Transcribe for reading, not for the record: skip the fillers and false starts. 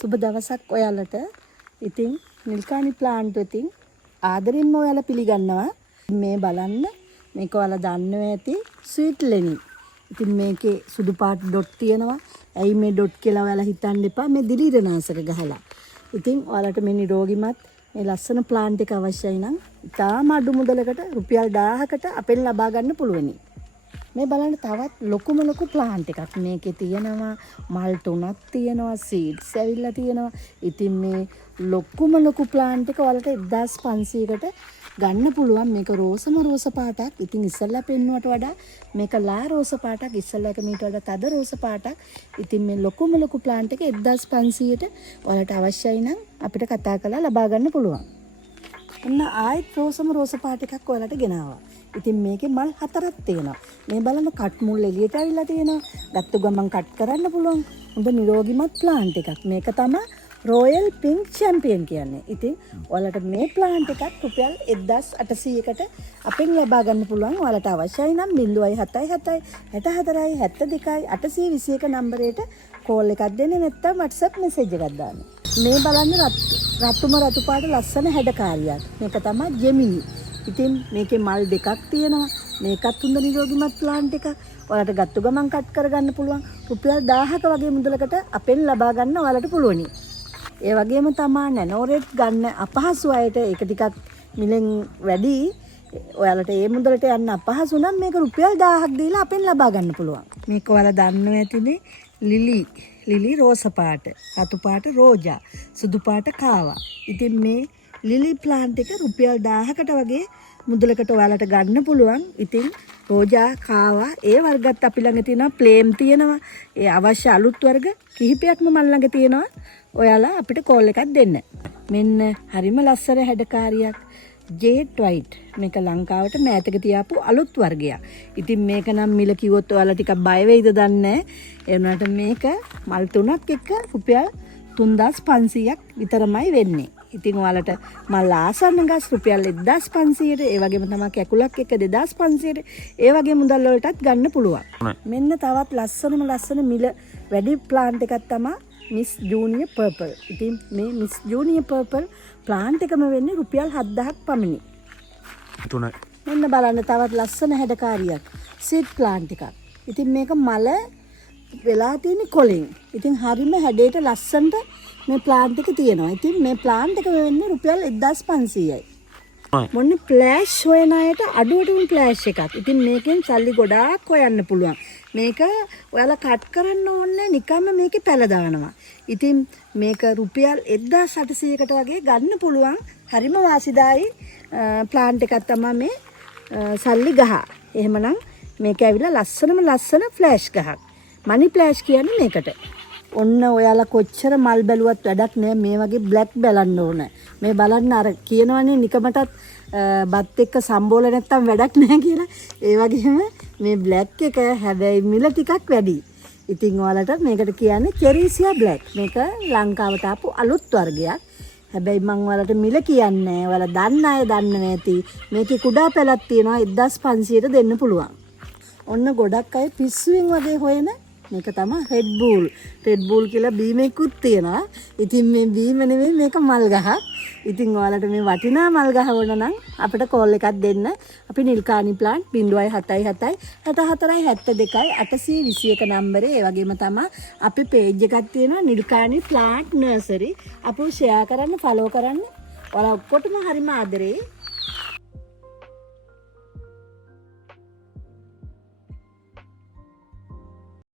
සුබ දවසක් ඔයාලට. ඉතින් නිල්කානි ප්ලාන්ට් ඉතින් ආදරෙන්ම ඔයාලා පිළිගන්නවා. මේ බලන්න මේක ඔයාලා දන්නවා ඇති ස්වීට් ලෙනි. ඉතින් මේකේ සුදු පාට ඩොට් තියෙනවා. ඇයි මේ ඩොට් කියලා ඔයාලා හිතන්න එපා. මේ දිලීරනාශක ගහලා. ඉතින් ඔයාලට මේ නිරෝගිමත් මේ ලස්සන ප්ලාන්ට් එක අවශ්‍යයි නම් ඉතාම අඩු මුදලකට රුපියල් 1000කට අපෙන් ලබා ගන්න පුළුවනි. මේ බලන්න තවත් ලොකු ප්ලාන්ට් එකක් මේකේ තියෙනවා. මල් 3ක් තියෙනවා, සීඩ්ස් ඇවිල්ලා තියෙනවා. ඉතින් මේ ලොකු ප්ලාන්ට් එක වලට 1500කට ගන්න පුළුවන්. මේක රෝස පාටක්. ඉතින් ඉස්සල්ලා පෙන්නුවට වඩා මේක ලා රෝස පාටක්. ඉස්සල්ලා එක මීට වඩා තද රෝස පාටක්. ඉතින් මේ ලොකු ප්ලාන්ට් එක 1500ට ඔයාලට අවශ්‍යයි නම් අපිට කතා කරලා ලබා ගන්න පුළුවන්. ඔන්න ආයෙත් රෝස පාට එකක් ඔයාලට ගෙනාවා. ඉතින් මේකේ මල් 4ක් තියෙනවා. මේ බලන්න කට් මුල් එළියට අවිලා තියෙනවා. ගත්ත ගමන් කට් කරන්න පුළුවන්. හොඳ නිරෝගිමත් ප්ලාන්ට් එකක්. මේක තමයි රොයල් පින්ක් චැම්පියන් කියන්නේ. ඉතින් ඔයාලට මේ ප්ලාන්ට් එකක් රුපියල් 1800කට අපෙන් ලබා ගන්න පුළුවන්. ඔයාලට අවශ්‍යයි නම් 077 64 72 821 නම්බරයට කෝල් එකක් දෙන්න නැත්නම් WhatsApp මෙසේජ් එකක් දාන්න. මේ බලන්න රතු පාට ලස්සන හැඩකාරියක්. මේක තමයි ජෙමිනි. ඉතින් මේකේ මල් දෙකක් තියෙනවා. මේකත් හොඳ නිරෝගිමත් ප්ලාන්ට් එකක්. ඔයාලට ගත්ත ගමන් කට් කරගන්න පුළුවන්. රුපියල් 1000ක වගේ මුදලකට අපෙන් ලබා ගන්න ඔයාලට පුළුවනි. ඒ වගේම තමයි නැනෝරෙට් ගන්න අපහසු අයට ඒක ටිකක් මිලෙන් වැඩි. ඔයාලට ඒ මුදලට යන්න අපහසු නම් මේක රුපියල් 1000ක් දීලා අපෙන් ලබා ගන්න පුළුවන්. මේක ඔයාලා දන්නව ඇතිනේ ලිලි රෝස පාට, රතු පාට රෝජා, සුදු පාට කාවා. ඉතින් මේ ලිලි ප්ලාන්ට් එක රුපියල් 1000කට වගේ මුදලකට ඔයාලට ගන්න පුළුවන්. ඉතින් රෝජා කාවා ඒ වර්ගත් අපි ළඟ තියෙනවා. ප්ලේම් තියෙනවා. ඒ අවශ්‍ය අලුත් වර්ග කිහිපයක්ම මල් ළඟ තියෙනවා. ඔයාලා අපිට කෝල් එකක් දෙන්න. මෙන්න හරිම ලස්සන හැඩකාරියක් ජේඩ් වයිට්. මේක ලංකාවට මෑතක තියාපු අලුත් වර්ගයක්. ඉතින් මේක නම් මිල කිව්වොත් ඔයාලා ටිකක් බය වෙයිද දන්නේ නැහැ. ඒ වුණාට මේක මල් 3ක් එක්ක රුපියල් 3500ක් විතරමයි වෙන්නේ. ඉතින් ඔයාලට මල් ආසන්න ගස් රුපියල් 1500ට, ඒ වගේම තමයි කැකුලක් එක 2500ට, ඒ වගේ මුදල් වලටත් ගන්න පුළුවන්. මෙන්න තවත් ලස්සන මිල වැඩි ප්ලාන්ට් එකක් තමයි මිස් ජූනියර් පර්පල්. ඉතින් මේ මිස් ජූනියර් පර්පල් ප්ලාන්ට් එකම වෙන්නේ රුපියල් 7000ක් පමණි. තුනයි. මෙන්න බලන්න තවත් ලස්සන හැඩකාරියක් සීඩ් ප්ලාන්ට් එකක්. ඉතින් මේක මල වෙලා තියෙන කොලින්. ඉතින් හරිම හැඩයට ලස්සනට මේ ප්ලාන්ට් එක තියෙනවා. ඉතින් මේ ප්ලාන්ට් එක වෙන්නේ රුපියල් 1500යි. මොන්නේ ෆ්ලෑෂ් හොයන අයට අඩුවටම ෆ්ලෑෂ් එකක්. ඉතින් මේකෙන් සල්ලි ගොඩාක් හොයන්න පුළුවන්. මේක ඔයාලා කට් කරන්න ඕනේ නිකම්ම මේකේ පැල දානවා. ඉතින් මේක රුපියල් 1800කට වගේ ගන්න පුළුවන්. හරිම වාසිදායි ප්ලාන්ට් එකක් තමයි මේ සල්ලි ගහ. එහෙමනම් මේක ඇවිල්ලා ලස්සන ෆ්ලෑෂ් ගහක්. මනි ෆ්ලෑෂ් කියන්නේ මේකට. ඔන්න ඔයාලා කොච්චර මල් බැලුවත් වැඩක් නෑ. මේ වගේ බ්ලැක් බලන්න ඕන. මේ බලන්න අර කියනවනේ නිකමටත් බත් එක්ක සම්බෝල නැත්තම් වැඩක් නෑ කියලා. ඒ වගේම මේ බ්ලැක් එක හැබැයි මිල ටිකක් වැඩි. ඉතින් ඔයාලට මේකට කියන්නේ කෙරීසියා බ්ලැක්. මේක ලංකාවට ආපු අලුත් වර්ගයක්. හැබැයි මම ඔයාලට මිල කියන්නේ නෑ. ඔයාලා දන්න අය දන්නවා ඇති. මේකේ කුඩා පැලක් තියෙනවා 1500ට දෙන්න පුළුවන්. ඔන්න ගොඩක් අය පිස්සුවෙන් වගේ හොයන මේක තමයි රෙඩ් බූල් කියලා බීමෙකුත් තියෙනවා. ඉතින් මේ බීම නෙමෙයි මේක මල් ගහක්. ඉතින් ඔයාලට මේ වටිනා මල් ගහ වුණ නම් අපිට කෝල් එකක් දෙන්න. අපි නිල්කානි ප්ලාන්ට් 077 64 72 821 නම්බරේ. ඒ වගේම තමයි අපි පේජ් එකක් තියෙනවා නිල්කානි ප්ලාන්ට් නර්සරි. අපෝ ෂෙයා කරන්න, ෆලෝ කරන්න. ඔයාලා ඔක්කොටම හරිම ආදරේ.